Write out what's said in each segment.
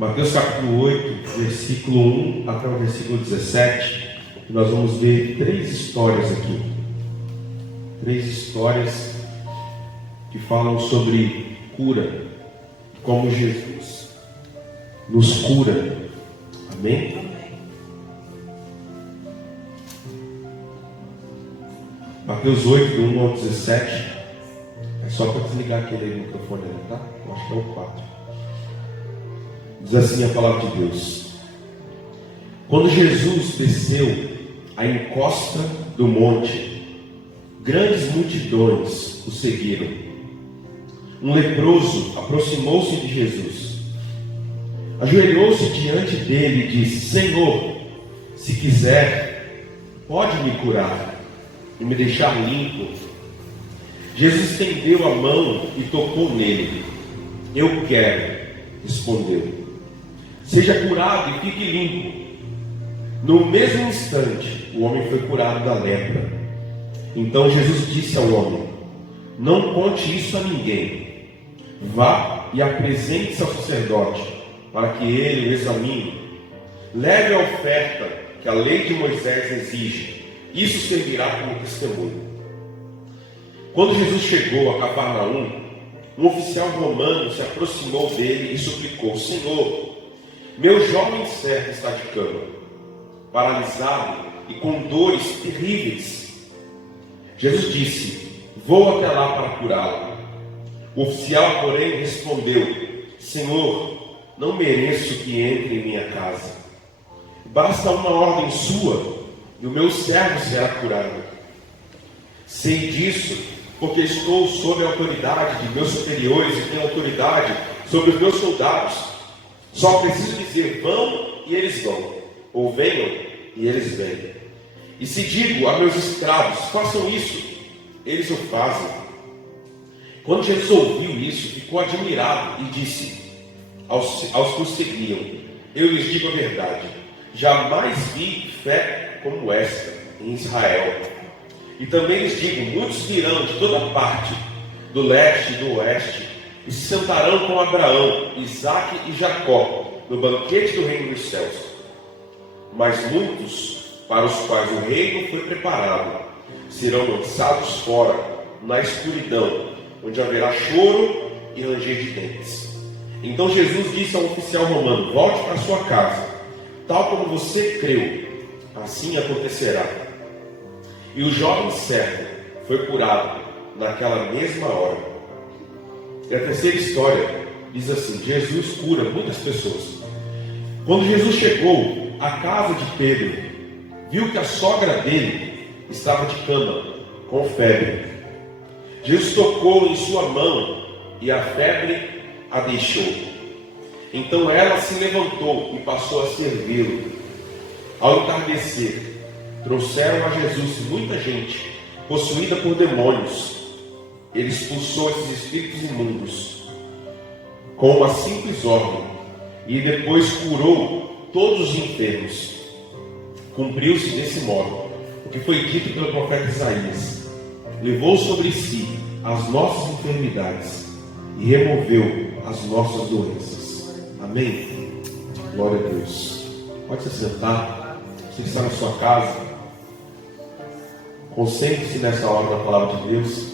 Mateus capítulo 8, versículo 1 até o versículo 17, nós vamos ver três histórias aqui. Três histórias que falam sobre cura, como Jesus nos cura. Amém? Mateus 8, do 1 ao 17. É só para desligar aquele microfone ali, tá? Eu acho que é o 4. Diz assim a palavra de Deus: Quando Jesus desceu à encosta do monte, grandes multidões o seguiram. Um leproso aproximou-se de Jesus, ajoelhou-se diante dele e disse: Senhor, se quiser, pode me curar e me deixar limpo. Jesus estendeu a mão e tocou nele. Eu quero, respondeu. Seja curado e fique limpo. No mesmo instante, o homem foi curado da lepra. Então Jesus disse ao homem: Não conte isso a ninguém. Vá e apresente-se ao sacerdote, para que ele o examine. Leve a oferta que a lei de Moisés exige. Isso servirá como testemunho. Quando Jesus chegou a Cafarnaum, um oficial romano se aproximou dele e suplicou: Senhor, meu jovem servo está de cama, paralisado e com dores terríveis. Jesus disse: Vou até lá para curá-lo. O oficial, porém, respondeu: Senhor, não mereço que entre em minha casa. Basta uma ordem sua e o meu servo será curado. Sei disso, porque estou sob a autoridade de meus superiores e tenho autoridade sobre os meus soldados. Só preciso dizer: vão, e eles vão, ou venham, e eles vêm. E se digo a meus escravos: façam isso, eles o fazem. Quando Jesus ouviu isso, ficou admirado e disse aos que o seguiam: Eu lhes digo a verdade, jamais vi fé como esta em Israel. E também lhes digo: muitos virão de toda parte, do leste e do oeste, e se sentarão com Abraão, Isaque e Jacó no banquete do reino dos céus. Mas muitos, para os quais o reino foi preparado, serão lançados fora, na escuridão, onde haverá choro e ranger de dentes. Então Jesus disse ao oficial romano: Volte para sua casa, tal como você creu, assim acontecerá. E o jovem servo foi curado naquela mesma hora. E a terceira história diz assim: Jesus cura muitas pessoas. Quando Jesus chegou à casa de Pedro, viu que a sogra dele estava de cama, com febre. Jesus tocou em sua mão e a febre a deixou. Então ela se levantou e passou a servi-lo. Ao entardecer, trouxeram a Jesus muita gente, possuída por demônios. Ele expulsou esses espíritos imundos com uma simples ordem, e depois curou todos os enfermos. Cumpriu-se desse modo o que foi dito pelo profeta Isaías: levou sobre si as nossas enfermidades e removeu as nossas doenças. Amém? Glória a Deus. Pode se sentar. Você que está na sua casa, concentre-se nessa hora na palavra de Deus.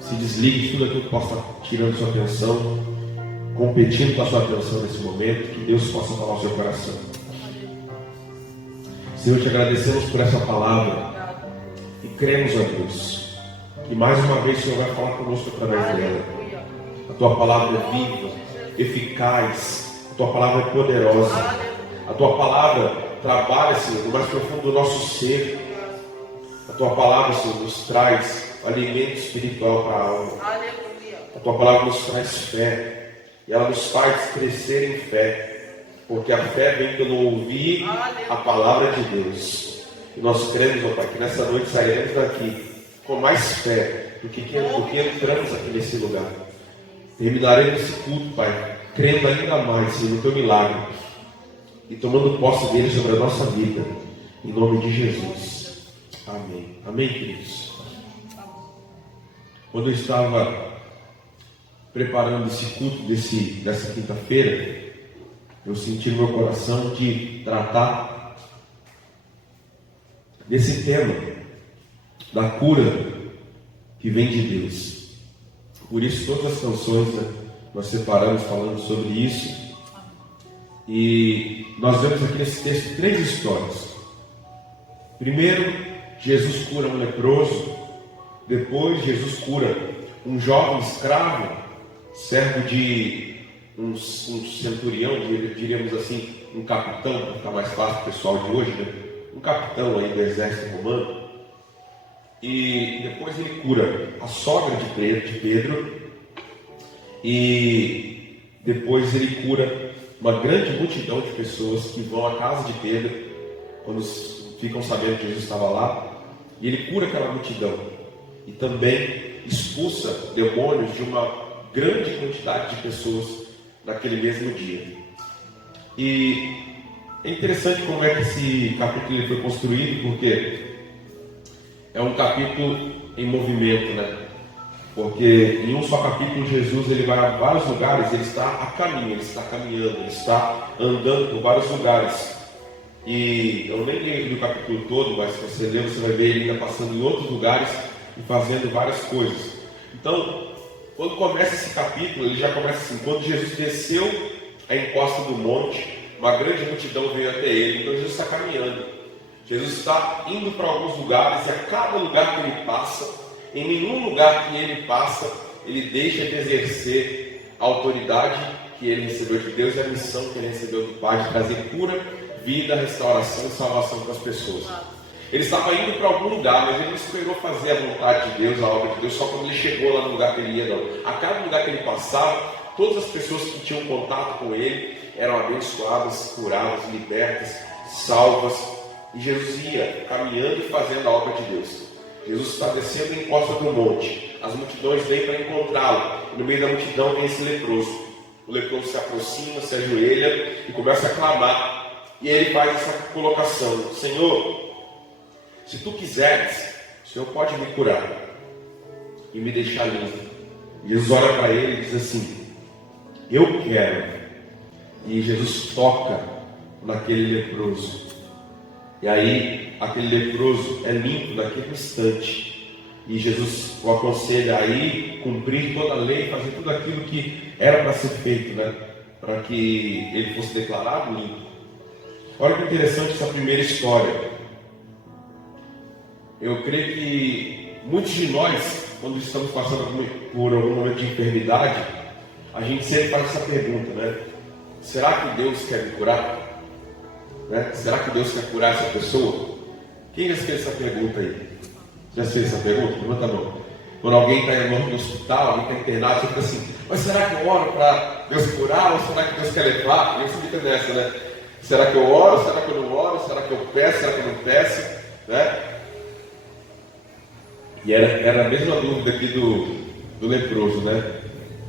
Se desligue de tudo aquilo que possa estar tirando sua atenção, competindo com a sua atenção nesse momento. Que Deus possa falar ao seu coração. Senhor, te agradecemos por essa palavra e cremos a Deus que mais uma vez o Senhor vai falar conosco através dela. A tua palavra é viva, eficaz, a tua palavra é poderosa, a tua palavra trabalha, Senhor, no mais profundo do nosso ser. A tua palavra, Senhor, nos traz alimento espiritual para a alma. A tua palavra nos traz fé, e ela nos faz crescer em fé, porque a fé vem pelo ouvir a palavra de Deus. E nós cremos, ó Pai, que nessa noite sairemos daqui com mais fé do que entramos aqui nesse lugar. Terminaremos esse culto, Pai, crendo ainda mais, Senhor, no teu milagre e tomando posse dele sobre a nossa vida, em nome de Jesus. Amém. Amém, queridos? Quando eu estava preparando esse culto dessa quinta-feira, eu senti no meu coração de tratar desse tema, da cura que vem de Deus. Por isso todas as canções, nós separamos falando sobre isso. E nós vemos aqui nesse texto 3 histórias. Primeiro, Jesus cura um leproso. Depois, Jesus cura um jovem escravo, servo de um centurião, diríamos assim, um capitão, para ficar mais fácil para o pessoal de hoje, né? Um capitão aí do exército romano. E depois ele cura a sogra de Pedro. E depois ele cura uma grande multidão de pessoas que vão à casa de Pedro, quando ficam sabendo que Jesus estava lá. E ele cura aquela multidão. E também expulsa demônios de uma grande quantidade de pessoas naquele mesmo dia. E é interessante como é que esse capítulo ele foi construído, porque é um capítulo em movimento, né? Porque em um só capítulo Jesus ele vai a vários lugares, ele está a caminho, ele está caminhando, ele está andando por vários lugares. E eu nem li o capítulo todo, mas se você ler, você vai ver ele ainda passando em outros lugares e fazendo várias coisas. Então, quando começa esse capítulo, ele já começa assim: quando Jesus desceu a encosta do monte, uma grande multidão veio até ele. Então Jesus está caminhando, Jesus está indo para alguns lugares, e a cada lugar que ele passa, em nenhum lugar que ele passa, ele deixa de exercer a autoridade que ele recebeu de Deus e a missão que ele recebeu do Pai de trazer cura, vida, restauração e salvação para as pessoas. Ele estava indo para algum lugar, mas ele não esperou fazer a vontade de Deus, a obra de Deus, só quando ele chegou lá no lugar que ele ia, não. A cada lugar que ele passava, todas as pessoas que tinham contato com ele eram abençoadas, curadas, libertas, salvas. E Jesus ia caminhando e fazendo a obra de Deus. Jesus está descendo em encosta do monte. As multidões vêm para encontrá-lo. E no meio da multidão vem esse leproso. O leproso se aproxima, se ajoelha e começa a clamar. E ele faz essa colocação: Senhor, se tu quiseres, o Senhor pode me curar e me deixar limpo. Jesus olha para ele e diz assim: eu quero. E Jesus toca naquele leproso. E aí, aquele leproso é limpo naquele instante. E Jesus o aconselha a ir cumprir toda a lei, fazer tudo aquilo que era para ser feito, né? Para que ele fosse declarado limpo. Olha que interessante essa primeira história. Eu creio que muitos de nós, quando estamos passando por algum momento de enfermidade, a gente sempre faz essa pergunta, né? Será que Deus quer me curar? Né? Será que Deus quer curar essa pessoa? Quem já fez essa pergunta aí? Já fez essa pergunta? Levanta a mão. Quando alguém está no hospital, alguém está internado, você fica assim: mas será que eu oro para Deus curar? Ou será que Deus quer levar? E você fica nessa, né? Será que eu oro? Será que eu não oro? Será que eu peço? Será que eu não peço? Né? E era a mesma dúvida aqui do leproso, né?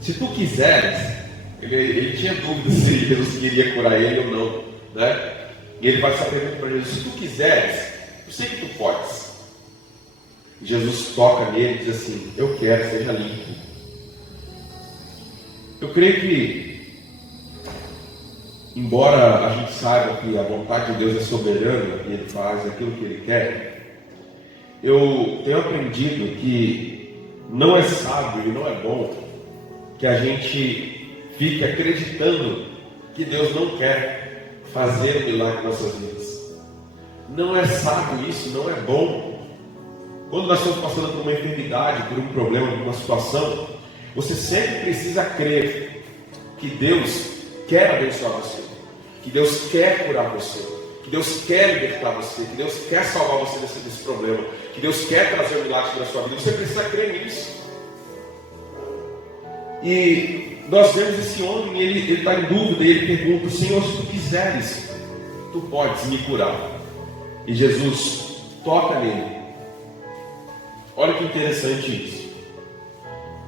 Se tu quiseres, ele tinha dúvida se Jesus queria curar ele ou não, né? E ele faz essa pergunta para Jesus: se tu quiseres, eu sei que tu podes. E Jesus toca nele e diz assim: eu quero, seja limpo. Eu creio que, embora a gente saiba que a vontade de Deus é soberana e Ele faz aquilo que Ele quer, eu tenho aprendido que não é sábio e não é bom que a gente fique acreditando que Deus não quer fazer um milagre em nossas vidas. Não é sábio isso, não é bom. Quando nós estamos passando por uma enfermidade, por um problema, por uma situação, você sempre precisa crer que Deus quer abençoar você, que Deus quer curar você, que Deus quer libertar você, que Deus quer salvar você desse problema, que Deus quer trazer um milagre na sua vida. Você precisa crer nisso. E nós vemos esse homem, ele está em dúvida, e ele pergunta: Senhor, se tu quiseres, tu podes me curar. E Jesus toca nele. Olha que interessante isso.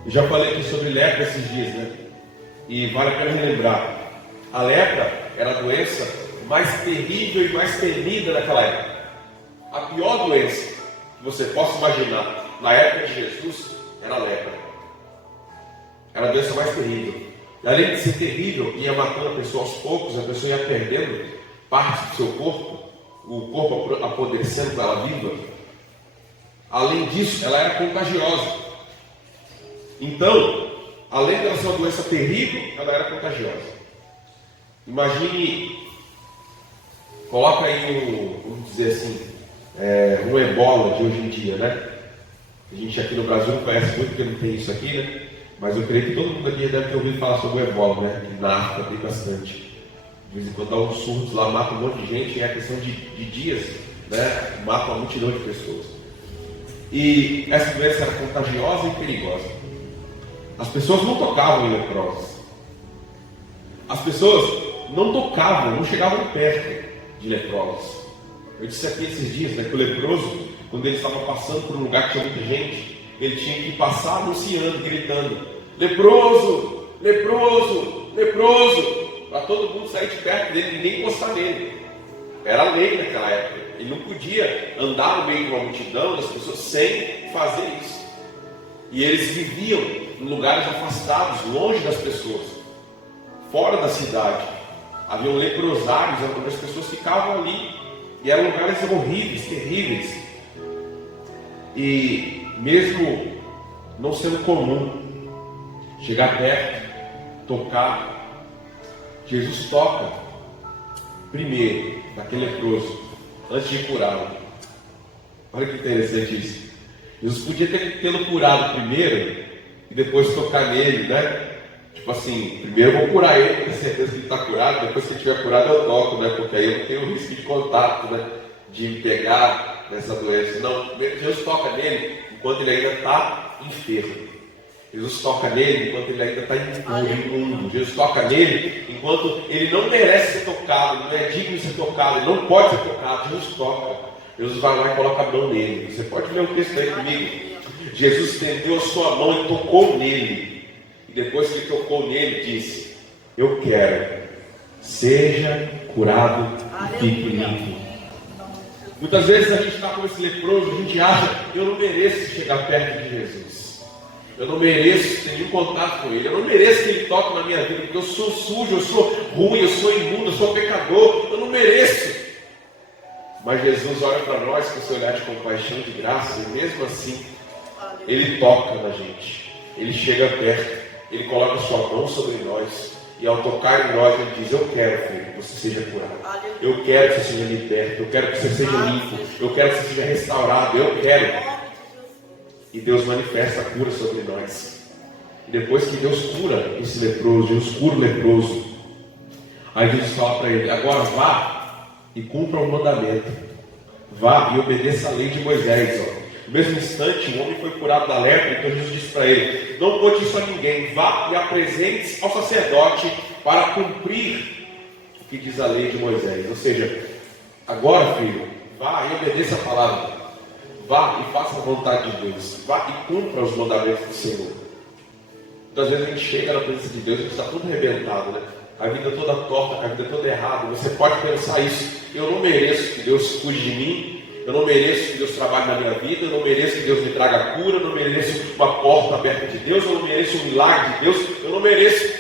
Eu já falei aqui sobre lepra esses dias, né? E vale a pena relembrar. A lepra era a doença mais terrível e mais temida daquela época. A pior doença que você possa imaginar na época de Jesus era a lepra. Era a doença mais terrível. E além de ser terrível, ia matando a pessoa aos poucos, a pessoa ia perdendo parte do seu corpo, o corpo apodrecendo para ela viva. Além disso, ela era contagiosa. Então, além dela ser uma doença terrível, ela era contagiosa. Imagine, coloca aí vamos dizer assim, um ebola de hoje em dia, né? A gente aqui no Brasil não conhece muito porque não tem isso aqui, né? Mas eu creio que todo mundo aqui deve ter ouvido falar sobre o ebola, né? Que na África tem bastante. De vez em quando dá uns surtos lá, mata um monte de gente, e é questão de dias, né? Mata uma multidão de pessoas. E essa doença era contagiosa e perigosa. As pessoas não tocavam em leprosos. As pessoas não tocavam, não chegavam perto de leprosos. Eu disse aqui esses dias, né, que o leproso, quando ele estava passando por um lugar que tinha muita gente, ele tinha que passar anunciando, gritando: leproso, leproso, leproso, para todo mundo sair de perto dele, ninguém encostar nele. Era lei naquela época. Ele não podia andar no meio de uma multidão das pessoas sem fazer isso. E eles viviam em lugares afastados, longe das pessoas, fora da cidade. Haviam leprosários onde as pessoas ficavam ali, e eram lugares horríveis, terríveis. E mesmo não sendo comum chegar perto, tocar, Jesus toca primeiro naquele leproso, antes de curá-lo. Olha que interessante isso. Jesus podia tê-lo curado primeiro e depois tocar nele, né? Tipo assim, primeiro eu vou curar ele, tenho certeza que ele está curado, depois que ele estiver curado eu toco, né? Porque aí eu não tenho risco de contato, né? De me pegar nessa doença. Não, Jesus toca nele enquanto ele ainda está enfermo. Jesus toca nele enquanto ele ainda está imundo. Jesus toca nele enquanto ele não merece ser tocado, ele não é digno de ser tocado, ele não pode ser tocado. Jesus toca. Jesus vai lá e coloca a mão nele. Você pode ler o texto aí comigo. Jesus estendeu a sua mão e tocou nele. E depois que ele tocou nele, disse: eu quero, seja curado e fique limpo. Muitas vezes a gente está com esse leproso, a gente acha: eu não mereço chegar perto de Jesus. Eu não mereço ter nenhum contato com ele. Eu não mereço que ele toque na minha vida, porque eu sou sujo, eu sou ruim, eu sou imundo, eu sou pecador. Eu não mereço. Mas Jesus olha para nós com esse olhar de compaixão, de graça, e mesmo assim, ele toca na gente. Ele chega perto, ele coloca a sua mão sobre nós, e ao tocar em nós, ele diz: eu quero, filho, que você seja curado. Eu quero que você seja liberto. Eu quero que você seja limpo. Eu quero que você seja restaurado. Eu quero. E Deus manifesta a cura sobre nós. E depois que Deus cura esse leproso, Deus cura o leproso, aí Jesus fala para ele: agora vá e cumpra o mandamento. Vá e obedeça a lei de Moisés. No mesmo instante, o homem foi curado da lepra. Então Jesus disse para ele: não conte isso a ninguém. Vá e apresente-se ao sacerdote para cumprir o que diz a lei de Moisés. Ou seja, agora, filho, vá e obedeça a palavra. Vá e faça a vontade de Deus. Vá e cumpra os mandamentos do Senhor. Muitas vezes a gente chega na presença de Deus e está tudo arrebentado, né? A vida toda torta, a vida toda errada. Você pode pensar isso: eu não mereço que Deus cuide de mim, eu não mereço que Deus trabalhe na minha vida, eu não mereço que Deus me traga cura, eu não mereço uma porta aberta de Deus, eu não mereço um milagre de Deus, eu não mereço.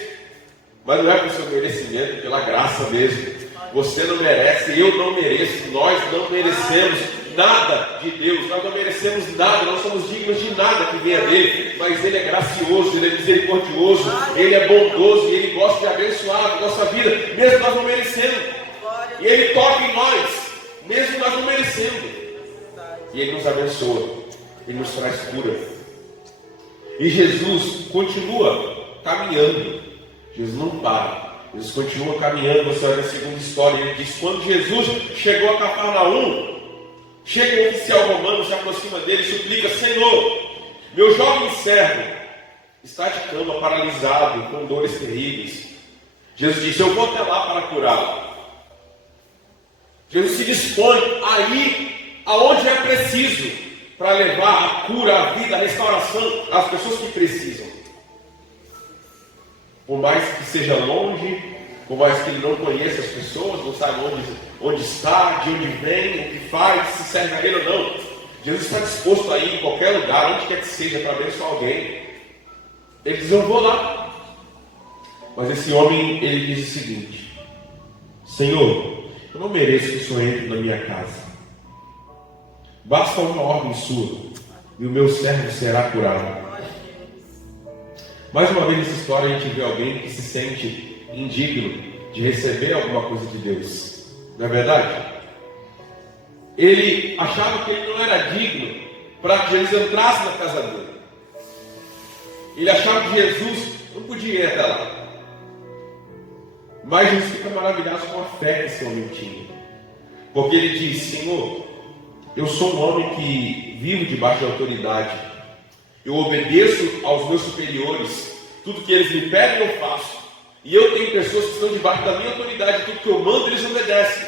Mas não é por seu merecimento, é pela graça mesmo. Você não merece, eu não mereço, nós não merecemos nada de Deus, nós não merecemos nada, não somos dignos de nada que venha dele, mas ele é gracioso, ele é misericordioso, ele é bondoso e ele gosta de abençoar a nossa vida, mesmo nós não merecendo. E ele toca em nós, mesmo nós não merecendo, e ele nos abençoa, ele nos traz cura. E Jesus continua caminhando, Jesus não para. Jesus continua caminhando. Você olha a segunda história, ele diz: quando Jesus chegou a Cafarnaum, chega um oficial romano, se aproxima dele e suplica: Senhor, meu jovem servo está de cama, paralisado, com dores terríveis. Jesus disse: eu vou até lá para curá-lo. Jesus se dispõe a ir aonde é preciso para levar a cura, a vida, a restauração às pessoas que precisam. Por mais que seja longe, por mais que ele não conheça as pessoas, não saiba onde está, de onde vem, o que faz, se serve a ele ou não, Jesus está disposto a ir em qualquer lugar, onde quer que seja, para abençoar alguém. Ele diz: eu vou lá. Mas esse homem, ele diz o seguinte: Senhor, eu não mereço que o Senhor entre na minha casa. Basta uma ordem sua e o meu servo será curado. Mais uma vez nessa história a gente vê alguém que se sente indigno de receber alguma coisa de Deus. Não é verdade? Ele achava que ele não era digno para que Jesus entrasse na casa dele. Ele achava que Jesus não podia ir até lá. Mas Jesus fica maravilhado com a fé que esse homem tinha. Porque ele diz: Senhor, eu sou um homem que vivo debaixo da autoridade. Eu obedeço aos meus superiores. Tudo que eles me pedem eu faço. E eu tenho pessoas que estão debaixo da minha autoridade. Tudo que eu mando eles obedecem.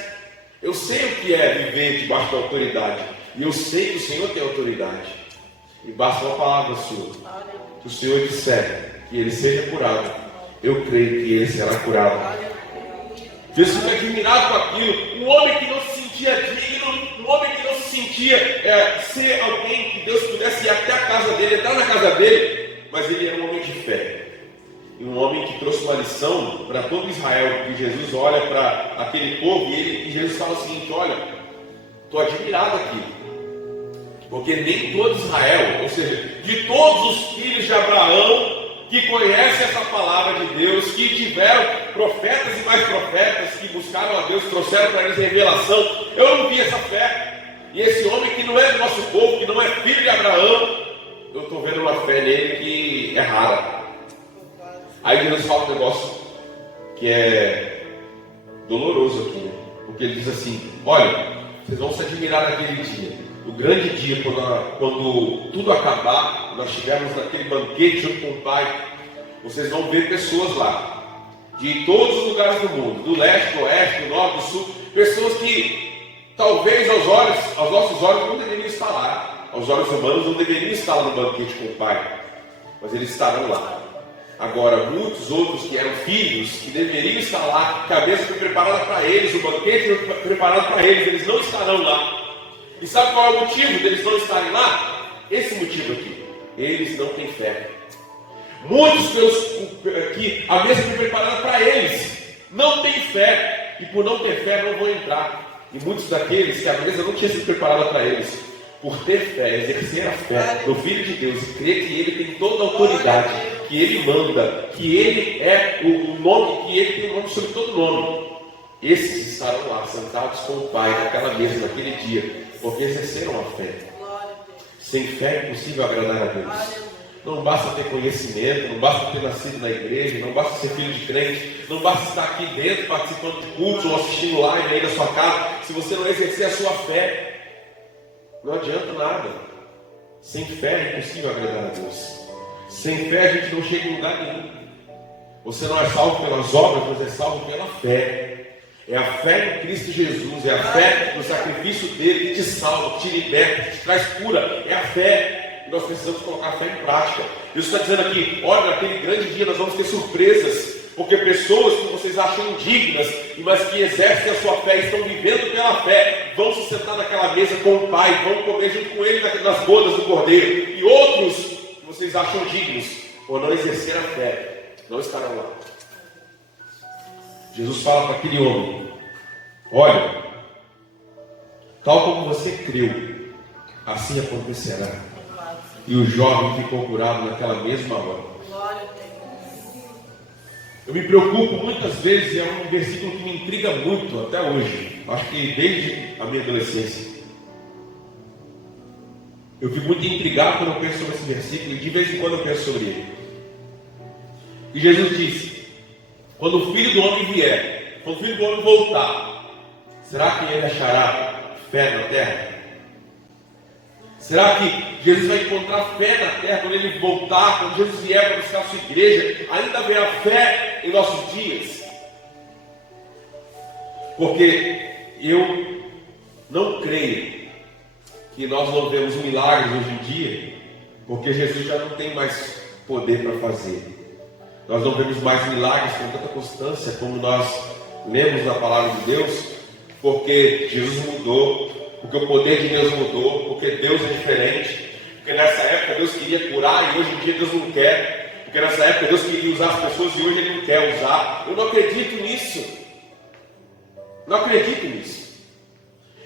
Eu sei o que é viver debaixo da autoridade. E eu sei que o Senhor tem autoridade. E basta uma palavra sua. Se o Senhor disser que ele seja curado, eu creio que ele será curado. Jesus fica admirado com aquilo. Um homem que não se sentia digno, um homem que não se sentia ser alguém que Deus pudesse ir até a casa dele, entrar na casa dele, mas ele era um homem de fé. E um homem que trouxe uma lição para todo Israel, que Jesus olha para aquele povo e Jesus fala o seguinte: olha, estou admirado aqui, porque nem todo Israel, ou seja, de todos os filhos de Abraão que conhecem essa palavra de Deus, que tiveram profetas e mais profetas, que buscaram a Deus, trouxeram para eles revelação, eu não vi essa fé. E esse homem que não é do nosso povo, que não é filho de Abraão, eu estou vendo uma fé nele que é rara. Aí Jesus fala um negócio que é doloroso aqui, né? Porque ele diz assim: olha, vocês vão se admirar naquele dia, o grande dia, quando tudo acabar, nós estivermos naquele banquete junto com o Pai, vocês vão ver pessoas lá, de todos os lugares do mundo, do leste, do oeste, do norte, do sul, pessoas que talvez aos nossos olhos não deveriam estar lá, aos olhos humanos não deveriam estar lá no banquete com o Pai, mas eles estarão lá. Agora, muitos outros que eram filhos, que deveriam estar lá, a cabeça foi preparada para eles, o banquete foi preparado para eles, eles não estarão lá. E sabe qual é o motivo deles não estarem lá? Esse motivo aqui: eles não têm fé. Muitos que a mesa foi preparada para eles não têm fé, e por não ter fé não vão entrar. E muitos daqueles que a mesa não tinha sido preparada para eles, por ter fé, exercer a fé no Filho de Deus e crer que ele tem toda a autoridade, que ele manda, que ele é o nome, que ele tem o nome sobre todo nome, esses estarão lá sentados com o Pai naquela mesa, naquele dia, porque exerceram a fé. Sem fé é impossível agradar a Deus. Não basta ter conhecimento, não basta ter nascido na igreja, não basta ser filho de crente, não basta estar aqui dentro participando de cultos ou assistindo live aí na sua casa. Se você não exercer a sua fé, não adianta nada. Sem fé é impossível agradar a Deus. Sem fé a gente não chega em lugar nenhum. Você não é salvo pelas obras, mas é salvo pela fé. É a fé em Cristo Jesus, é a fé no sacrifício dele que te salva, que te liberta, que te traz cura. É a fé, e nós precisamos colocar a fé em prática. Jesus está dizendo aqui: olha, naquele grande dia nós vamos ter surpresas, porque pessoas que vocês acham indignas, mas que exercem a sua fé e estão vivendo pela fé, vão se sentar naquela mesa com o Pai, vão comer junto com ele nas bodas do Cordeiro. E outros que vocês acham dignos, por não exercer a fé, não estarão lá. Jesus fala para aquele homem: olha, tal como você creu, assim acontecerá. E o jovem ficou curado naquela mesma hora. Eu me preocupo muitas vezes, é um versículo que me intriga muito até hoje, acho que desde a minha adolescência. Eu fico muito intrigado quando eu penso sobre esse versículo, e de vez em quando eu penso sobre ele. E Jesus disse: quando o Filho do Homem vier, quando o Filho do Homem voltar, será que ele achará fé na terra? Será que Jesus vai encontrar fé na terra quando ele voltar, quando Jesus vier para buscar a sua igreja? Ainda haverá fé em nossos dias? Porque eu não creio que nós não vemos milagres hoje em dia, porque Jesus já não tem mais poder para fazer. Nós não vemos mais milagres com tanta constância como nós lemos na palavra de Deus, porque Jesus mudou, porque o poder de Deus mudou, porque Deus é diferente, porque nessa época Deus queria curar e hoje em dia Deus não quer, porque nessa época Deus queria usar as pessoas e hoje Ele não quer usar. Eu não acredito nisso. Não acredito nisso.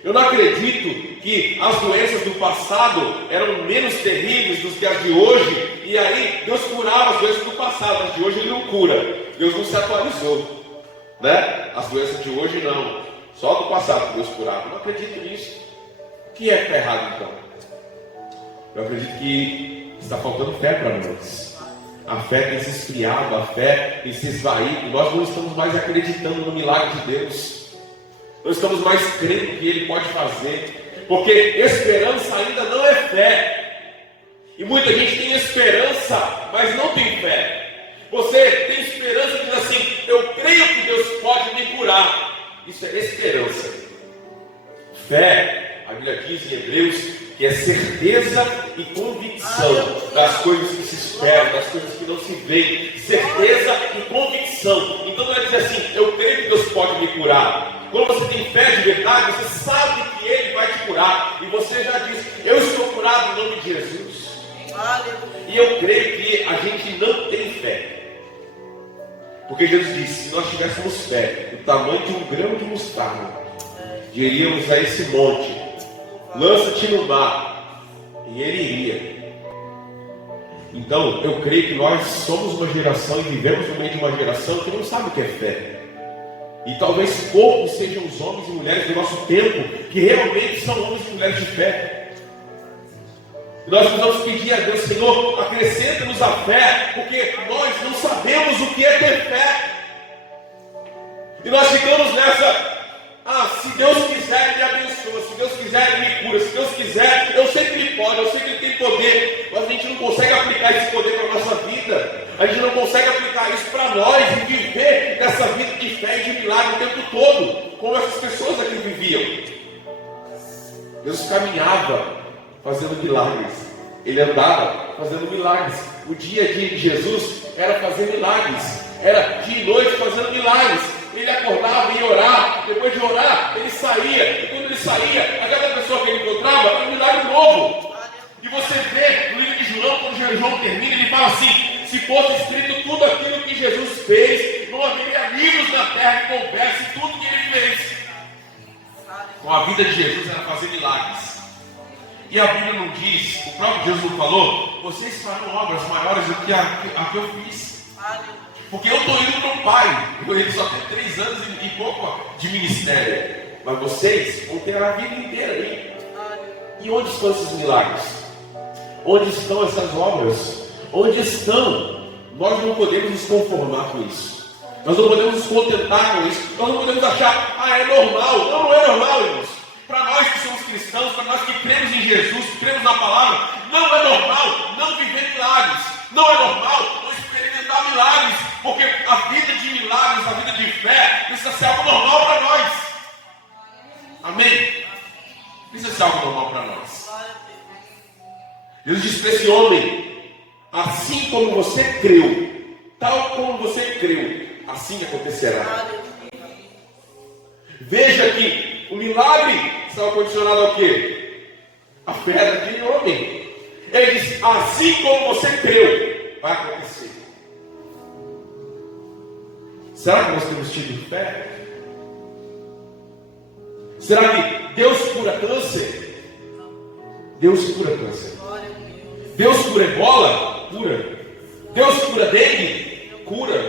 Eu não acredito que as doenças do passado eram menos terríveis do que as de hoje, e aí Deus curava as doenças do passado, as de hoje Ele não cura. Deus não se atualizou, né? As doenças de hoje não, só do passado que Deus curava. Eu não acredito nisso. O que é que está errado então? Eu acredito que está faltando fé para nós. A fé tem se esfriado, a fé tem se esvaído. Nós não estamos mais acreditando no milagre de Deus. Não estamos mais crendo que Ele pode fazer, porque esperança ainda não é fé. E muita gente tem esperança, mas não tem fé. Você tem esperança e diz assim: eu creio que Deus pode me curar. Isso é esperança. Fé, a Bíblia diz em Hebreus, que é certeza e convicção das coisas que se esperam, das coisas que não se veem. Certeza e convicção. Então não é dizer assim: eu creio que Deus pode me curar. Quando você tem fé de verdade, você sabe que Ele vai te curar. E você já diz: eu estou curado em nome de Jesus. E eu creio que a gente não tem fé. Porque Jesus disse: se nós tivéssemos fé do tamanho de um grão de mostarda, diríamos a esse monte: lança-te no mar, e ele iria. Então eu creio que nós somos uma geração e vivemos no meio de uma geração que não sabe o que é fé. E talvez poucos sejam os homens e mulheres do nosso tempo que realmente são homens e mulheres de fé. E nós precisamos pedir a Deus: Senhor, acrescenta-nos a fé, porque nós não sabemos o que é ter fé. E nós ficamos nessa: se Deus quiser, Ele me abençoa, se Deus quiser, Ele me cura, se Deus quiser, eu sei que Ele pode, eu sei que Ele tem poder, mas a gente não consegue aplicar esse poder para a nossa vida. A gente não consegue aplicar isso para nós e viver nessa vida de fé e de milagre o tempo todo, como essas pessoas aqui viviam. Deus caminhava fazendo milagres, Ele andava fazendo milagres. O dia a dia de Jesus era fazer milagres, era dia e noite fazendo milagres. Ele acordava e ia orar, depois de orar, ele saía, e quando ele saía, a cada pessoa que ele encontrava era um milagre novo. E você vê no livro de João, quando João termina, ele fala assim: se fosse escrito tudo aquilo que Jesus fez, não haveria livros na terra que coubesse tudo que Ele fez. Com a vida de Jesus era fazer milagres. E a Bíblia não diz, o próprio Jesus não falou: vocês farão obras maiores do que a que eu fiz. Porque eu estou indo para o Pai. Ele só tem 3 anos e pouco de ministério. Mas vocês vão ter a vida inteira aí. E onde estão esses milagres? Onde estão essas obras? Onde estão? Nós não podemos nos conformar com isso. Nós não podemos nos contentar com isso. Nós não podemos achar: é normal. Não, não é normal, irmãos. Para nós que somos cristãos, para nós que cremos em Jesus, que cremos na palavra, não é normal não viver milagres. Não é normal não experimentar milagres. Porque a vida de milagres, a vida de fé, precisa ser algo normal para nós. Amém? Precisa ser algo normal para nós. Jesus disse para esse homem: assim como você creu, tal como você creu, assim acontecerá. Veja que o milagre estava condicionado ao quê? A fé daquele homem. Ele disse: assim como você creu, vai acontecer. Será que nós temos tido fé? Será que Deus cura câncer? Deus cura câncer. Deus cura ebola? Cura. Deus cura dengue? Cura.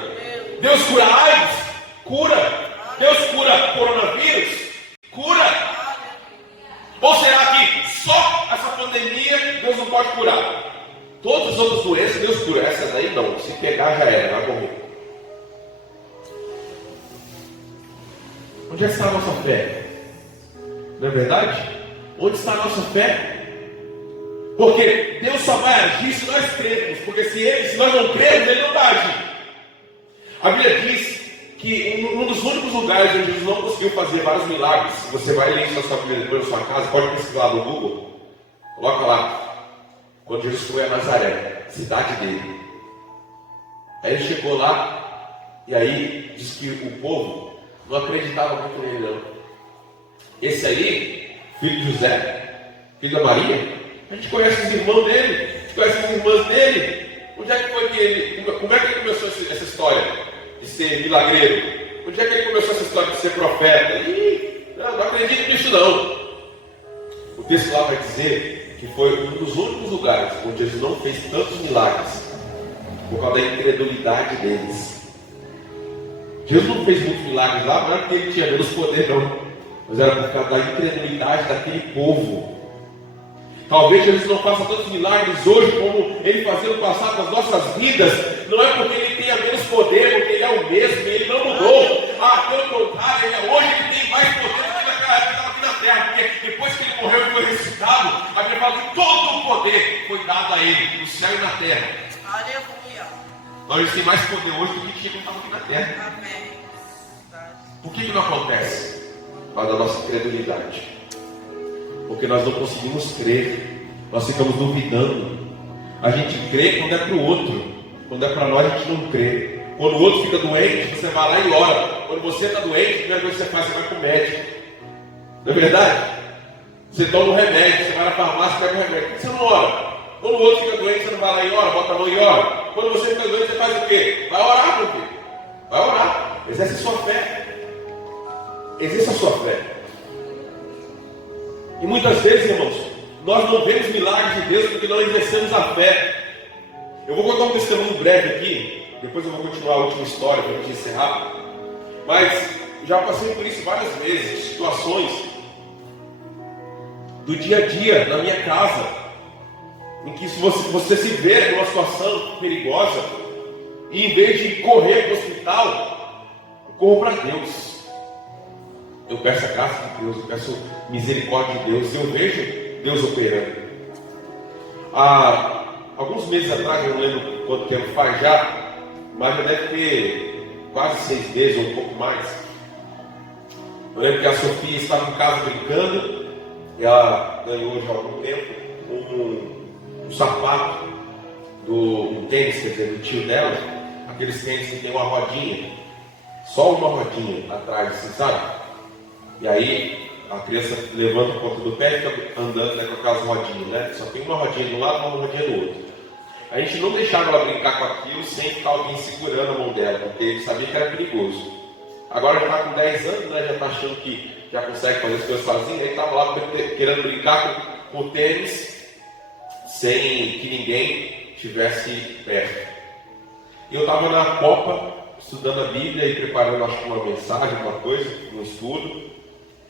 Deus cura AIDS? Cura. Deus cura coronavírus? Cura. Ou será que só essa pandemia Deus não pode curar? Todas as outras doenças Deus cura. Essa daí não. Se pegar já era, vai morrer. Onde está a nossa fé? Não é verdade? Onde está a nossa fé? Porque Deus só vai agir se nós crermos. Porque se nós não crermos, Ele não vai agir. A Bíblia diz que um dos únicos lugares onde Jesus não conseguiu fazer vários milagres, se você vai ler isso na sua Bíblia depois na sua casa, pode pesquisar lá no Google, coloca lá, quando Jesus foi a Nazaré, cidade dele. Aí ele chegou lá, e aí diz que o povo não acreditava muito nele não. Esse aí, filho de José, filho da Maria, a gente conhece os irmãos dele, a gente conhece as irmãs dele, Onde é que foi que ele... Como é que ele começou essa história de ser milagreiro? Onde é que ele começou essa história de ser profeta? Não acredito nisso não. O texto lá vai dizer que foi um dos únicos lugares onde Jesus não fez tantos milagres por causa da incredulidade deles. Jesus não fez muitos milagres lá, não é porque ele tinha menos poder não, mas era por causa da incredulidade daquele povo. Talvez Jesus não faça tantos milagres hoje como ele fazia no passado nas nossas vidas. Não é porque ele tenha menos poder, porque ele é o mesmo e ele não mudou. Pelo contrário, hoje ele tem mais poder do que naquela época estava aqui na terra. Porque depois que ele morreu e foi ressuscitado, a Bíblia fala que todo o poder foi dado a ele, no céu e na terra. Aleluia. Então ele tem mais poder hoje do que tinha quando estava aqui na terra. Amém. Por que não acontece? Por causa da nossa incredulidade. Porque nós não conseguimos crer, nós ficamos duvidando. A gente crê quando é para o outro, quando é para nós a gente não crê. Quando o outro fica doente, você vai lá e ora. Quando você está doente, a primeira coisa que você faz, você vai para o médico. Não é verdade? Você toma um remédio, você vai na farmácia e pega um remédio. Por que você não ora? Quando o outro fica doente, você não vai lá e ora, bota a mão e ora. Quando você fica doente, você faz o quê? Vai orar, meu filho. Vai orar. Exerce a sua fé. Exerça a sua fé. E muitas vezes, irmãos, nós não vemos milagres de Deus porque não exercemos a fé. Eu vou contar um testemunho breve aqui, depois eu vou continuar a última história para a gente encerrar. Mas já passei por isso várias vezes, situações do dia a dia, na minha casa, em que você se vê numa situação perigosa, e em vez de correr para o hospital, eu corro para Deus. Eu peço a graça de Deus, eu peço misericórdia de Deus, eu vejo Deus operando. Há alguns meses atrás, eu não lembro quanto tempo faz já, mas já deve ter quase 6 meses ou um pouco mais. Eu lembro que a Sofia estava em casa brincando, e ela ganhou já há algum tempo um sapato, um tênis, quer dizer, do tio dela, aqueles tênis que tem uma rodinha, só uma rodinha atrás, assim, sabe? E aí a criança levanta a ponta do pé e fica andando, né, com aquelas rodinhas, né? Só tem uma rodinha de um lado e uma rodinha do outro. A gente não deixava ela brincar com aquilo sem ficar alguém segurando a mão dela, porque ele sabia que era perigoso. Agora já está com 10 anos, né? Já está achando que já consegue fazer as coisas sozinho. Aí estava lá querendo brincar com o tênis sem que ninguém estivesse perto. E eu estava na Copa, estudando a Bíblia e preparando, acho que uma mensagem, uma coisa, um estudo.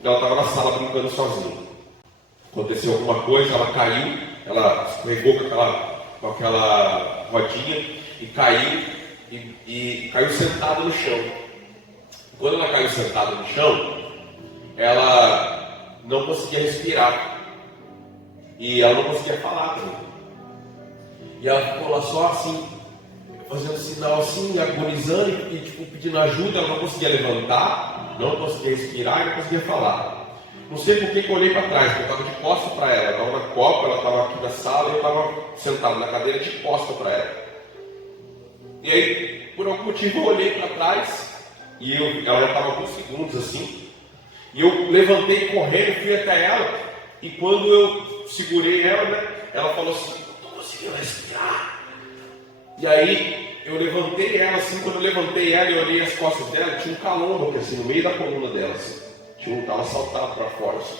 Ela estava na sala brincando sozinha. Aconteceu alguma coisa, ela caiu, ela escorregou com aquela rodinha e caiu, e caiu sentada no chão. Quando ela caiu sentada no chão, ela não conseguia respirar. E ela não conseguia falar também. E ela ficou lá só assim, fazendo sinal assim, agonizando e tipo, pedindo ajuda. Ela não conseguia levantar, não conseguia respirar e não conseguia falar. Não sei por que eu olhei para trás, porque eu estava de costas para ela. Eu estava na copa, ela estava aqui na sala e eu estava sentado na cadeira de costas para ela. E aí, por algum motivo, eu olhei para trás e ela já estava alguns segundos assim. E eu levantei correndo, fui até ela. E quando eu segurei ela, né, ela falou assim: "Eu não estou conseguindo respirar". E aí eu levantei ela assim. Quando eu levantei ela e olhei as costas dela, tinha um calombo aqui assim, no meio da coluna dela assim. Estava saltado para fora assim.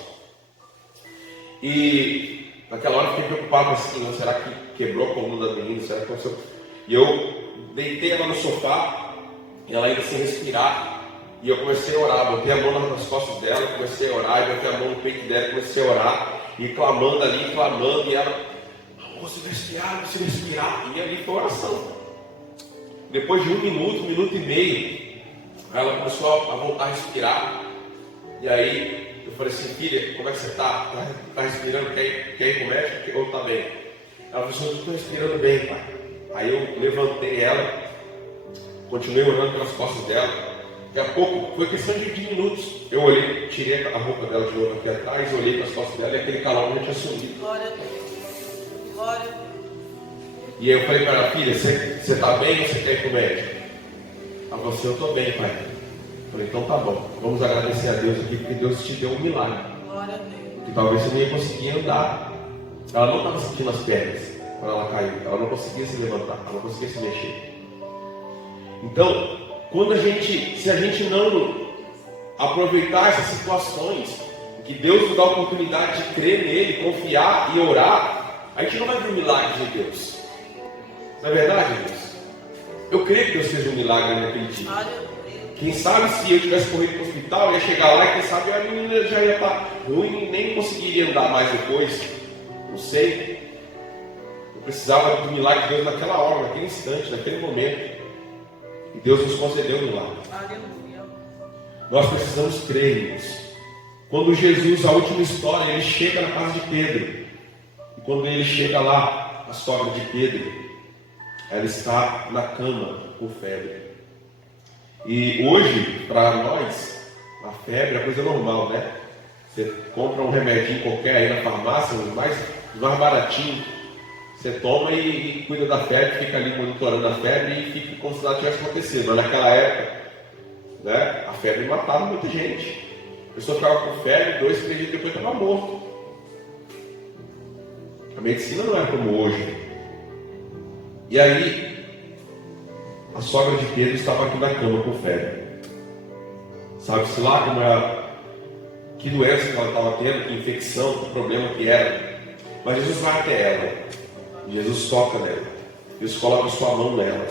E naquela hora eu fiquei preocupado assim: será que quebrou a coluna da menina? Será que aconteceu? E eu deitei ela no sofá e ela ainda sem respirar. E eu comecei a orar, botei a mão nas costas dela, comecei a orar, e botei a mão no peito dela, comecei a orar, e clamando ali, clamando, e ela: "Não consigo respirar, não consigo respirar". E ali foi oração. Depois de 1 minuto e meio, ela começou a voltar a respirar. E aí eu falei assim: "Filha, como é que você está? Está respirando? Quer ir com o médico ou está bem?" Ela falou assim: "Eu estou respirando bem, pai". Aí eu levantei ela, continuei orando pelas costas dela. Daqui a pouco, foi questão de 20 minutos. Eu olhei, tirei a roupa dela de novo aqui atrás, olhei para as costas dela e aquele calor já tinha sumido. Glória a Deus. Glória a Deus. E aí eu falei para ela: "Filha, você está bem ou você quer ir para o médico?" Ela falou assim: "Eu estou bem, pai". Eu falei: "Então tá bom, vamos agradecer a Deus aqui, porque Deus te deu um milagre. Glória a Deus. Que talvez você nem ia conseguir andar". Ela não estava sentindo as pernas, quando ela caiu. Ela não conseguia se levantar, ela não conseguia se mexer. Então, se a gente não aproveitar essas situações, que Deus nos dá a oportunidade de crer nele, confiar e orar, a gente não vai ver milagres de Deus. Não é verdade, Deus? Eu creio que Deus fez um milagre naquele dia. Quem sabe se eu tivesse corrido para o hospital, eu ia chegar lá e quem sabe a menina já ia estar ruim e nem conseguiria andar mais depois. Não sei. Eu precisava do milagre de Deus naquela hora, naquele instante, naquele momento. E Deus nos concedeu o milagre. Nós precisamos crer, irmãos. Quando Jesus, a última história, ele chega na casa de Pedro. E quando ele chega lá, a sogra de Pedro, ela está na cama com febre. E hoje, para nós, a febre é coisa normal, né? Você compra um remedinho qualquer aí na farmácia, o mais baratinho. Você toma e cuida da febre, fica ali monitorando a febre e fica como se nada tivesse acontecido. Mas naquela época, né, a febre matava muita gente. A pessoa ficava com febre, 2, 3 dias depois estava morto. A medicina não era como hoje. E aí, a sogra de Pedro estava aqui na cama com febre. Sabe-se lá como era, que doença que ela estava tendo, que infecção, que problema que era. Mas Jesus vai até ela. Jesus toca nela. Jesus coloca a sua mão nela.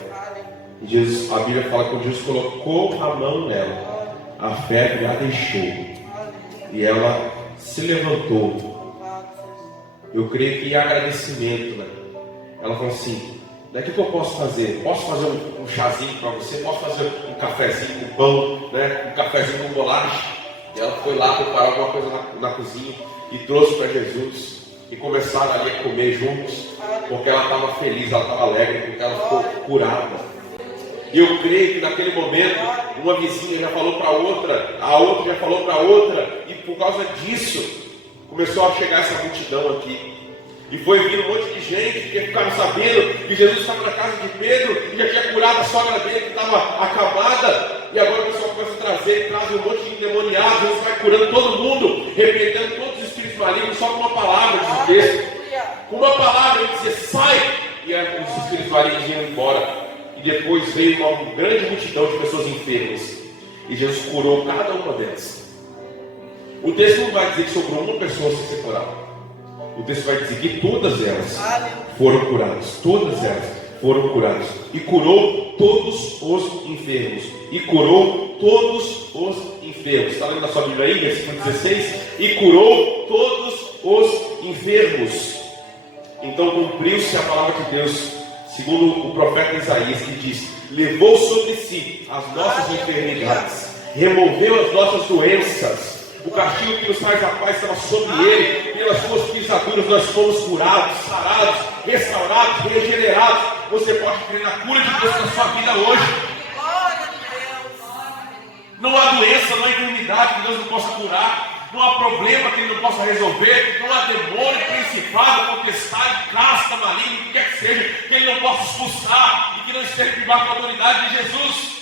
E Jesus, a Bíblia fala que quando Jesus colocou a mão nela, a febre a deixou. E ela se levantou. Eu creio que em agradecimento, né? Ela falou assim: daqui que eu posso fazer? Posso fazer um chazinho para você? Posso fazer um cafezinho com pão, né? Um cafezinho com bolacha? E ela foi lá preparar alguma coisa na cozinha e trouxe para Jesus. E começaram ali a comer juntos, porque ela estava feliz, ela estava alegre, porque ela ficou curada. E eu creio que naquele momento, uma vizinha já falou para outra, a outra já falou para outra, e por causa disso, começou a chegar essa multidão aqui. E foi vindo um monte de gente que ficaram sabendo que Jesus estava na casa de Pedro e já tinha curado a sogra dele que estava acamada. E agora o pessoal começa a traz um monte de endemoniados. Jesus vai curando todo mundo, repreendendo todos os espíritos malignos só com uma palavra, diz o texto. Com uma palavra ele dizia: sai! E aí, os espíritos malignos iam embora. E depois veio uma grande multidão de pessoas enfermas. E Jesus curou cada uma delas. O texto não vai dizer que sobrou uma pessoa sem ser curada. O texto vai dizer que todas elas foram curadas. Todas elas foram curadas. E curou todos os enfermos. E curou todos os enfermos. Está lendo na sua Bíblia aí, versículo 16? E curou todos os enfermos. Então cumpriu-se a palavra de Deus, segundo o profeta Isaías, que diz: levou sobre si as nossas enfermidades, removeu as nossas doenças. O castigo que nos traz a paz estava sobre ele. Pelas suas pisaduras nós fomos curados, sarados, restaurados, regenerados. Você pode crer na cura de Deus na sua vida hoje. Não há doença, não há enfermidade que Deus não possa curar. Não há problema que Ele não possa resolver. Não há demônio, principado, potestade, casta, maligno, o que quer que seja, que Ele não possa expulsar e que não esteja debaixo da autoridade de Jesus.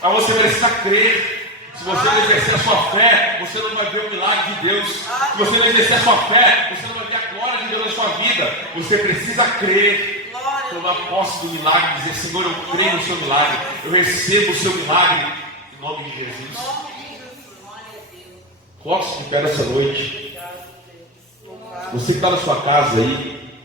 Mas você precisa crer. Se você não exercer a sua fé, você não vai ver o milagre de Deus. Se você não exercer a sua fé, você não vai ver a glória de Deus na sua vida. Você precisa crer, tomar posse do milagre, dizer: Senhor, eu creio no seu milagre, eu recebo o seu milagre, em nome de Jesus. Coloque-se de pé nessa noite. Você que está na sua casa aí,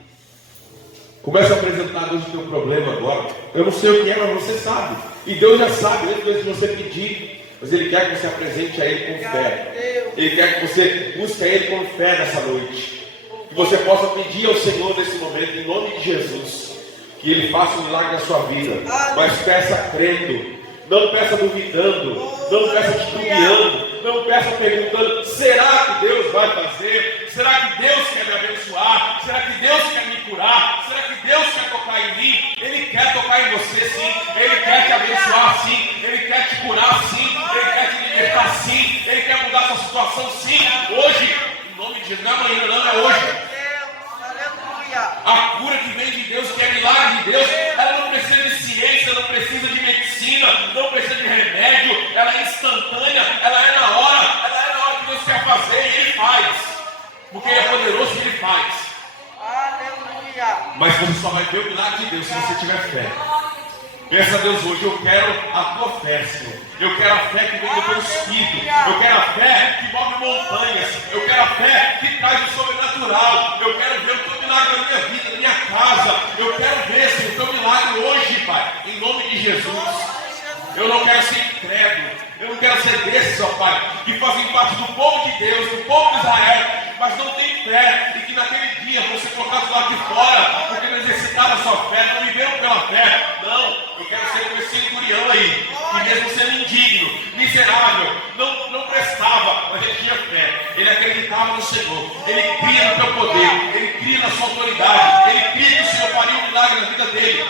comece a apresentar a Deus o teu problema agora. Eu não sei o que é, mas você sabe. E Deus já sabe, antes de você pedir. Mas Ele quer que você apresente a Ele com fé. Ele quer que você busque a Ele com fé nessa noite. Que você possa pedir ao Senhor nesse momento, em nome de Jesus, que Ele faça um milagre na sua vida. Mas peça crendo. Não peça duvidando. Não peça titubeando. Não peça perguntando: será que Deus vai fazer? Será que Deus quer me abençoar? Será que Deus quer me curar? Será que Deus quer tocar em mim? Ele quer tocar em você, sim. Ele quer te abençoar, sim. Ele quer te curar, sim. Ele quer te libertar, sim. Ele quer mudar a sua situação, sim. Hoje, em nome de Jesus, não é amanhã, não, é hoje. A cura que vem de Deus, que é milagre de Deus, ela não precisa de ciência, não precisa de medicina, não precisa de remédio, ela é instantânea, ela é na hora que Deus quer fazer e Ele faz, porque Ele é poderoso e Ele faz. Aleluia. Mas você só vai ver o milagre de Deus se você tiver fé. Peça a Deus hoje, eu quero a tua fé, Senhor. Eu quero a fé que vem do teu Espírito. Eu quero a fé que move montanhas. Eu quero a fé que traz o sobrenatural. Eu quero ver o teu milagre na minha vida, na minha casa. Eu quero ver, Senhor, o teu milagre hoje, Pai, em nome de Jesus. Eu não quero ser incrédulo. Eu não quero ser desses, ó Pai, que fazem parte do povo de Deus, do povo de Israel, mas não tem fé, e que naquele dia vão ser colocados lá de fora, porque não exercitaram a sua fé, não viveram pela fé. Não, eu quero ser como esse centurião aí, que mesmo sendo indigno, miserável, não prestava, mas ele tinha fé, ele acreditava no Senhor, ele cria no teu poder, ele cria na sua autoridade, ele cria que o Senhor faria um milagre na vida dele.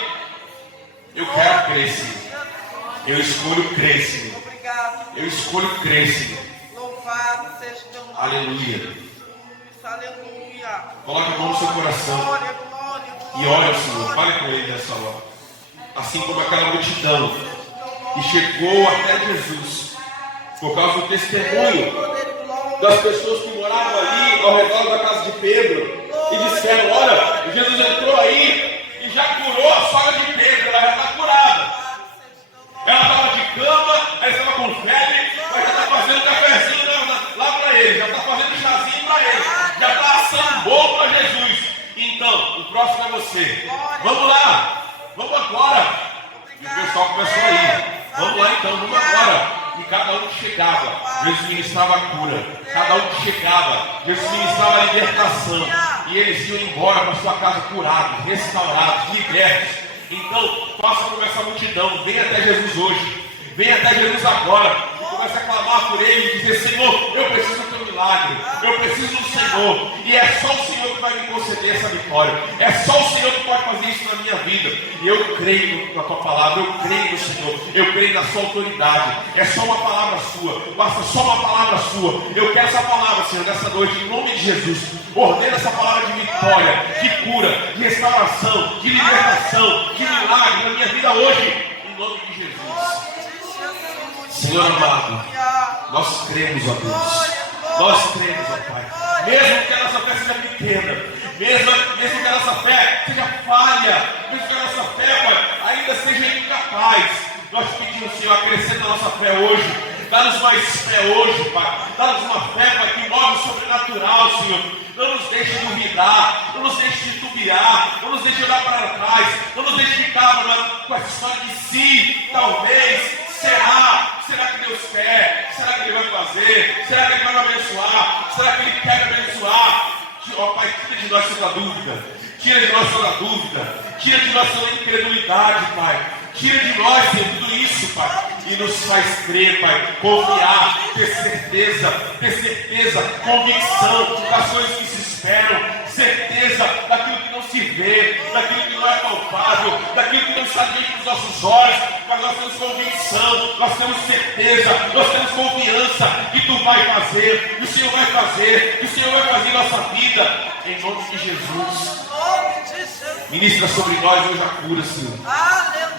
Eu quero crer, Senhor. Eu escolho crer, Senhor. Eu escolho crer, Senhor. Louvado seja teu nome. Aleluia. Aleluia. Coloque a mão no seu coração. Glória, glória, E ore ao Senhor. Fale com Ele nessa hora. Assim como aquela multidão que chegou até Jesus por causa do testemunho das pessoas que moravam ali ao redor da casa de Pedro e disseram: olha, Jesus entrou aí e já curou a sogra de Pedro, ela já está curada. Ela estava de cama, ela estava com febre, mas já está fazendo cafezinho lá para ele, já está fazendo chazinho para ele, já está assando bolo para Jesus. Então, o próximo é você. Vamos lá, vamos agora. E o pessoal começou a ir. Vamos lá então, vamos agora. E cada um que chegava, Jesus ministrava a cura. Cada um que chegava, Jesus ministrava a libertação. E eles iam embora para sua casa curados, restaurados, libertos. Então, faça como essa multidão, venha até Jesus hoje, venha até Jesus agora, e comece a clamar por Ele e dizer: Senhor, eu preciso do teu milagre, eu preciso do Senhor, e é só o Senhor que vai me conceder essa vitória, é só o Senhor que pode fazer isso na minha vida, e eu creio na tua palavra, eu creio no Senhor, eu creio na sua autoridade, é só uma palavra sua, basta só uma palavra sua, eu quero essa palavra, Senhor, nessa noite, em nome de Jesus. Ordena essa palavra de vitória, de cura, de restauração, de libertação, de milagre na minha vida hoje, em nome de Jesus. Senhor amado, nós cremos, ó Deus, nós cremos, ó Pai, mesmo que a nossa fé seja pequena, mesmo que a nossa fé seja falha, mesmo que a nossa fé, Pai, ainda seja incapaz, nós pedimos, Senhor, acrescenta a nossa fé hoje. Dá-nos mais fé hoje, Pai. Dá-nos uma fé, Pai, que move o sobrenatural, Senhor. Não nos deixe duvidar, não nos deixe titubear, não nos deixe olhar para trás, não nos deixe ficar com essa história de si, talvez, será que Deus quer? Será que Ele vai fazer? Será que Ele vai me abençoar? Será que Ele quer me abençoar? Ó Pai, tira de nós toda dúvida, tira de nós toda dúvida, tira de nós toda incredulidade, Pai. Tira de nós, Senhor, tudo isso, Pai, e nos faz crer, Pai, confiar, ter certeza, convicção das coisas que se esperam, certeza daquilo que não se vê, daquilo que não é palpável, daquilo que não está diante dos nossos olhos, mas nós temos convicção, nós temos certeza, nós temos confiança que Tu vai fazer, que o Senhor vai fazer, que o Senhor vai fazer em nossa vida, em nome de Jesus. Ministra sobre nós hoje a cura, Senhor.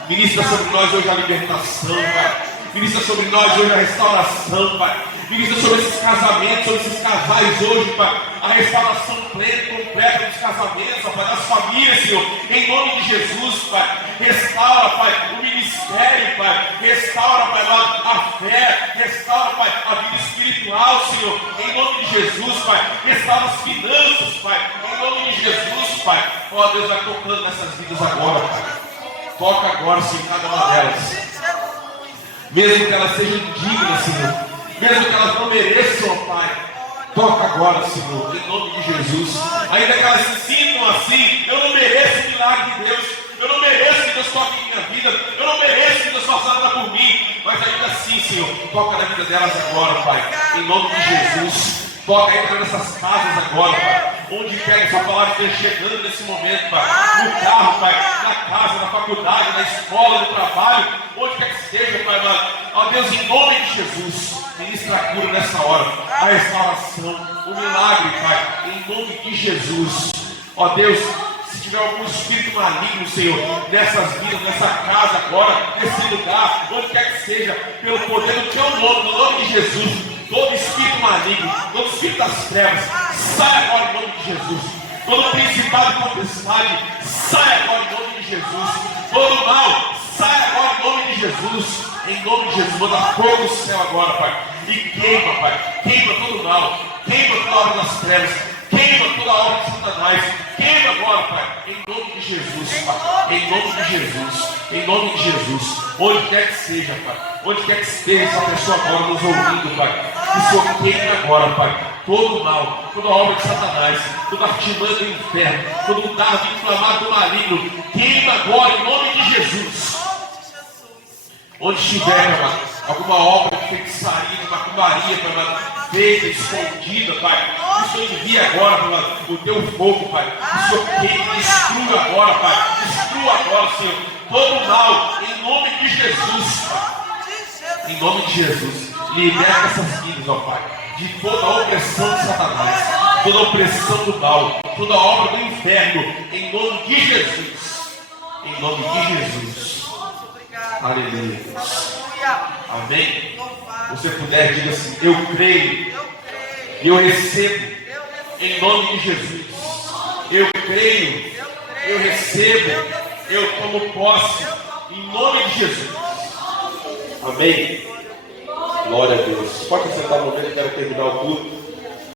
Ministra sobre nós hoje a libertação, Pai. Ministra sobre nós hoje a restauração, Pai. Ministra sobre esses casamentos, sobre esses casais hoje, Pai. A restauração plena e completa dos casamentos, Pai, das famílias, Senhor. Em nome de Jesus, Pai. Restaura, Pai, o ministério, Pai. Restaura, Pai, a fé. Restaura, Pai, a vida espiritual, Senhor. Em nome de Jesus, Pai. Restaura as finanças, Pai. Em nome de Jesus, Pai. Ó, Deus, vai tocando nessas vidas agora, Pai. Toca agora, Senhor, cada uma delas. Mesmo que elas sejam indignas, Senhor. Mesmo que elas não mereçam, ó Pai. Toca agora, Senhor, em nome de Jesus. Ainda que elas se sintam assim: eu não mereço o milagre de Deus. Eu não mereço que Deus toque em minha vida. Eu não mereço que Deus faça nada por mim. Mas ainda assim, Senhor, toca na vida delas agora, Pai. Em nome de Jesus. Toca aí nessas casas agora, Pai. Onde quer que essa palavra esteja chegando nesse momento, Pai. No carro, Pai. Na casa, na faculdade, na escola, no trabalho. Onde quer que seja, Pai. Ó Deus, em nome de Jesus. Ministra a cura nessa hora. A restauração. O milagre, Pai. Em nome de Jesus. Ó Deus, se tiver algum espírito maligno, Senhor, nessas vidas, nessa casa agora, nesse lugar, onde quer que seja, pelo poder do Teu nome, no nome de Jesus. Todo espírito maligno, todo espírito das trevas, sai agora em nome de Jesus. todo principado e potestade, sai agora em nome de Jesus. Todo mal, sai agora em nome de Jesus. Em nome de Jesus, manda fogo do céu agora, Pai. E queima, Pai. Queima todo mal. Queima toda a obra das trevas. Queima toda a obra de Satanás. Queima agora, Pai. Em nome de Jesus, Pai. Em nome de Jesus. Em nome de Jesus. Onde quer que seja, Pai. Onde quer que esteja essa pessoa agora nos ouvindo, Pai. Que o Senhor queime agora, Pai. Todo mal, toda obra de Satanás, toda artimanha do inferno, todo dardo inflamado do maligno, queima agora em nome de Jesus. Onde estiver, Pai, alguma obra de feitiçaria, de macumbaria, Pai, feita, escondida, Pai, o Senhor envia agora, Pai, o teu fogo, Pai. O Senhor queima, destrua agora, Pai. Destrua agora, Senhor, todo mal, em nome de Jesus, Pai. Em nome de Jesus, liberta essas vidas, ó Pai, de toda a opressão de Satanás, toda a opressão do mal, toda a obra do inferno, em nome de Jesus. Em nome de Jesus. Aleluia. Amém. Você puder, diga assim: eu creio, eu recebo, em nome de Jesus. Eu creio, eu recebo, eu tomo posse, em nome de Jesus. Amém. Glória a Deus. Pode sentar um momento, eu quero terminar o culto.